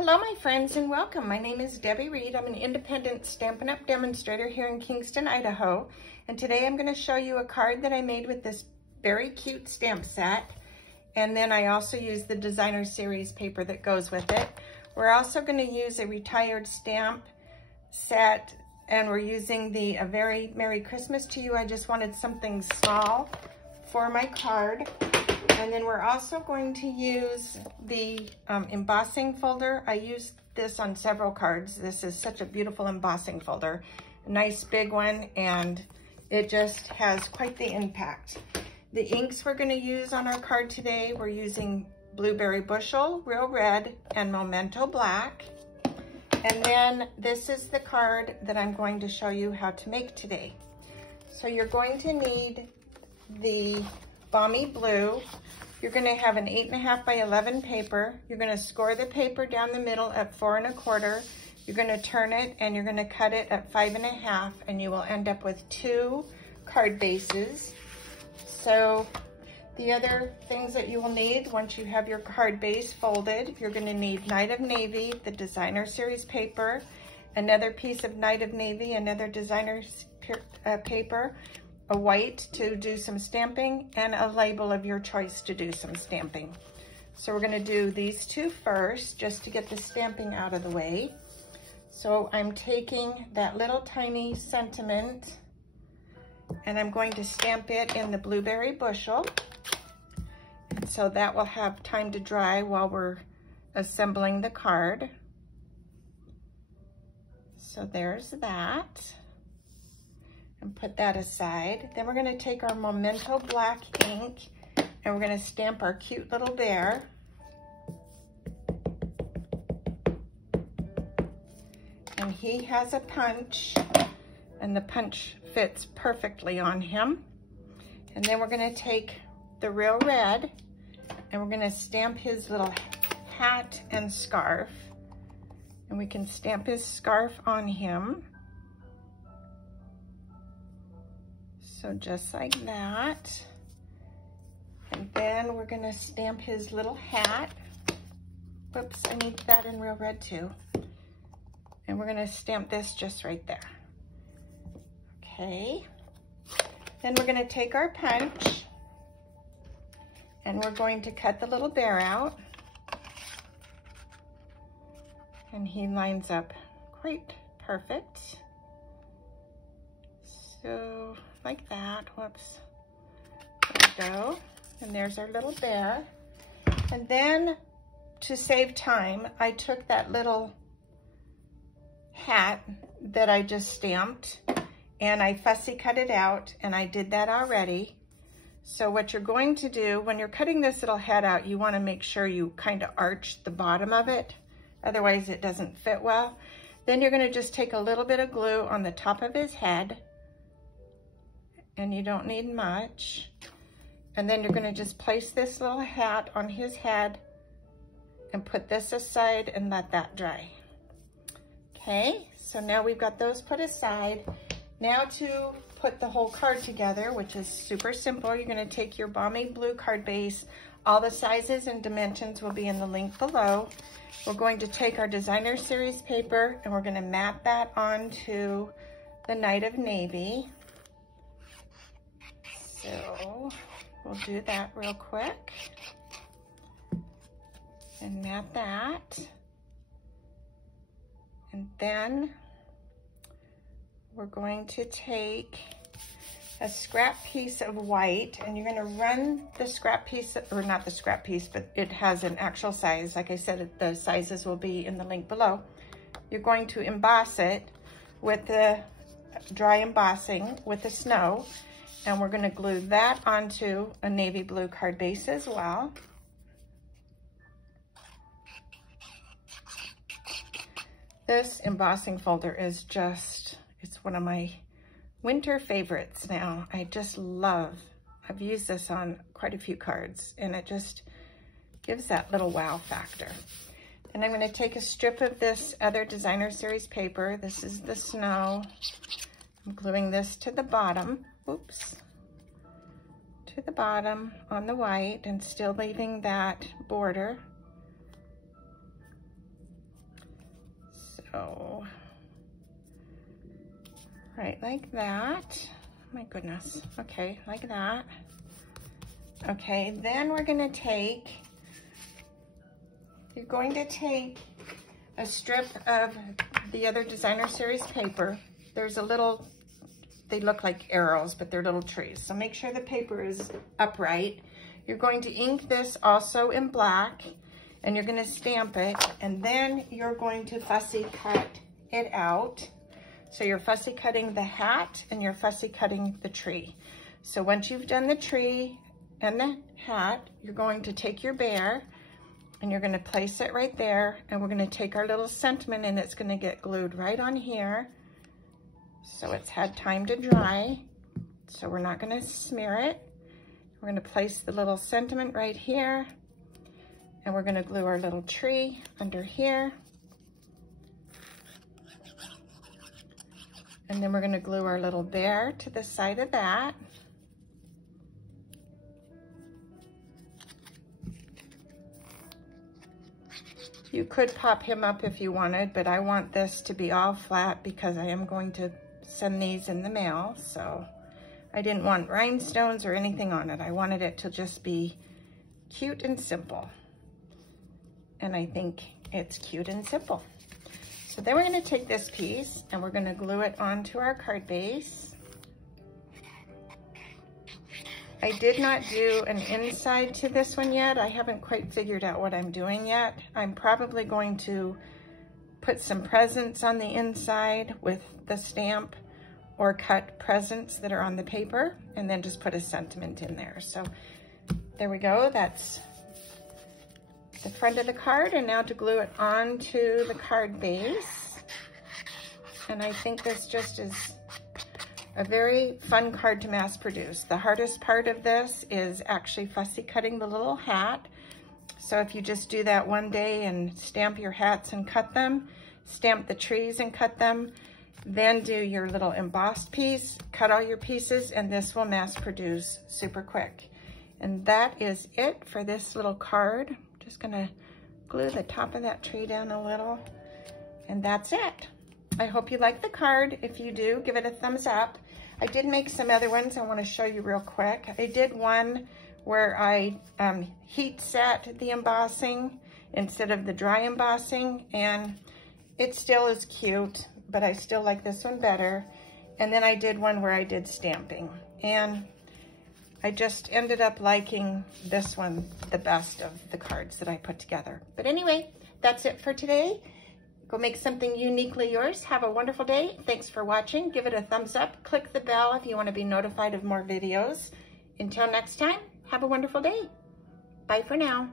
Hello my friends and welcome. My name is Debbie Reed. I'm an independent Stampin' Up! Demonstrator here in Kingston, Idaho. And today I'm going to show you a card that I made with this very cute stamp set. And then I also use the designer series paper that goes with it. We're also going to use a retired stamp set, and we're using the A Very Merry Christmas to You. I just wanted something small for my card. And then we're also going to use the embossing folder. I used this on several cards. This is such a beautiful embossing folder. A nice big one, and it just has quite the impact. The inks we're going to use on our card today, we're using Blueberry Bushel, Real Red, and Memento Black. And then this is the card that I'm going to show you how to make today. So you're going to need the Balmy Blue. You're going to have an 8.5 by 11 paper. You're going to score the paper down the middle at 4 1/4. You're going to turn it and you're going to cut it at 5 1/2, and you will end up with 2 card bases. So the other things that you will need once you have your card base folded, you're going to need Night of Navy, the designer series paper, another piece of Night of Navy, another designer paper, a white to do some stamping, and a label of your choice to do some stamping. So we're going to do these two first just to get the stamping out of the way. So I'm taking that little tiny sentiment and I'm going to stamp it in the Blueberry Bushel. And so that will have time to dry while we're assembling the card. So there's that. And put that aside. Then we're going to take our Memento Black ink and we're going to stamp our cute little bear. And he has a punch, and the punch fits perfectly on him. And then we're going to take the Real Red and we're going to stamp his little hat and scarf. And we can stamp his scarf on him. So just like that. And then we're going to stamp his little hat. Whoops, I need that in Real Red too. And we're going to stamp this just right there. Okay. Then we're going to take our punch and we're going to cut the little bear out. And he lines up quite perfect. So like that, whoops, there we go. And there's our little bear. And then to save time, I took that little hat that I just stamped and I fussy cut it out, and I did that already. So what you're going to do when you're cutting this little head out, you want to make sure you kind of arch the bottom of it, otherwise it doesn't fit well. Then you're going to just take a little bit of glue on the top of his head, and you don't need much. And then you're going to just place this little hat on his head and put this aside and let that dry. Okay, so now we've got those put aside. Now to put the whole card together, which is super simple, you're going to take your Balmy Blue card base. All the sizes and dimensions will be in the link below. We're going to take our designer series paper and we're going to mat that onto the Night of Navy. So we'll do that real quick and mat that. And then we're going to take a scrap piece of white and you're going to run the scrap piece, or not the scrap piece, but it has an actual size. Like I said, the sizes will be in the link below. You're going to emboss it with the dry embossing with the snow. And we're going to glue that onto a navy blue card base as well. This embossing folder is just, it's one of my winter favorites now. I just love, I've used this on quite a few cards, and it just gives that little wow factor. And I'm going to take a strip of this other designer series paper. This is the snow. I'm gluing this to the bottom. Oops, to the bottom on the white, and still leaving that border. So, right like that. My goodness. Okay, like that. Okay, then we're gonna take, you're going to take a strip of the other designer series paper. There's a little, they look like arrows, but they're little trees. So make sure the paper is upright. You're going to ink this also in black, and you're gonna stamp it, and then you're going to fussy cut it out. So you're fussy cutting the hat and you're fussy cutting the tree. So once you've done the tree and the hat, you're going to take your bear and you're gonna place it right there, and we're gonna take our little sentiment and it's gonna get glued right on here. So it's had time to dry. So we're not gonna smear it. We're gonna place the little sentiment right here, and we're gonna glue our little tree under here. And then we're gonna glue our little bear to the side of that. You could pop him up if you wanted, but I want this to be all flat because I am going to send these in the mail. So I didn't want rhinestones or anything on it. I wanted it to just be cute and simple. And I think it's cute and simple. So then we're gonna take this piece and we're gonna glue it onto our card base. I did not do an inside to this one yet. I haven't quite figured out what I'm doing yet. I'm probably going to put some presents on the inside with the stamp, or cut presents that are on the paper and then just put a sentiment in there. So there we go. That's the front of the card, and now to glue it onto the card base. And I think this just is a very fun card to mass produce. The hardest part of this is actually fussy cutting the little hat. So if you just do that one day and stamp your hats and cut them, stamp the trees and cut them, then do your little embossed piece, cut all your pieces, and this will mass produce super quick. And that is it for this little card. Just gonna glue the top of that tree down a little, and that's it. I hope you like the card. If you do, give it a thumbs up. I did make some other ones I want to show you real quick. I did one where I heat set the embossing instead of the dry embossing, and it still is cute, but I still like this one better. And then I did one where I did stamping, and I just ended up liking this one the best of the cards that I put together. But anyway, that's it for today. Go make something uniquely yours. Have a wonderful day. Thanks for watching. Give it a thumbs up. Click the bell if you want to be notified of more videos. Until next time, have a wonderful day. Bye for now.